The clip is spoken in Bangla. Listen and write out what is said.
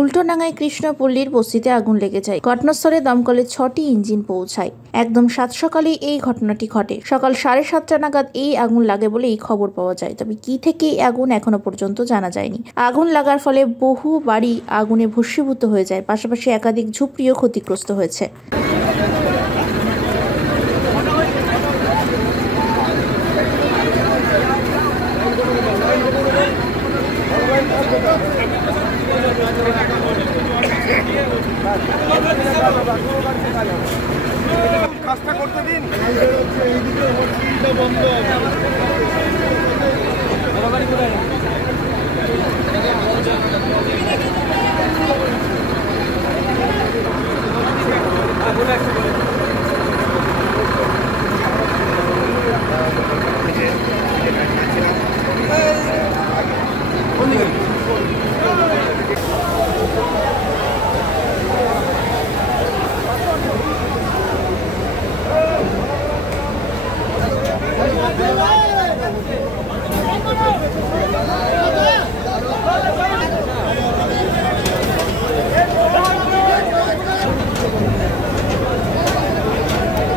উল্টোডাঙায় কৃষ্ণপল্লীর বস্তিতে আগুন লেগে যায়। ঘটনাস্থলে দমকলের 6টি ইঞ্জিন পৌঁছায়। একদম সাত সকালেই এই ঘটনাটি ঘটে। সকাল 7:30 নাগাদ এই আগুন লাগে বলে এই খবর পাওয়া যায়। তবে কি থেকে এই আগুন এখনো পর্যন্ত জানা যায়নি। আগুন লাগার ফলে বহু বাড়ি আগুনে ভস্মীভূত হয়ে যায়, পাশাপাশি একাধিক ঝুপড়িও ক্ষতিগ্রস্ত হয়েছে। কাজটা করতে দিন। বন্ধ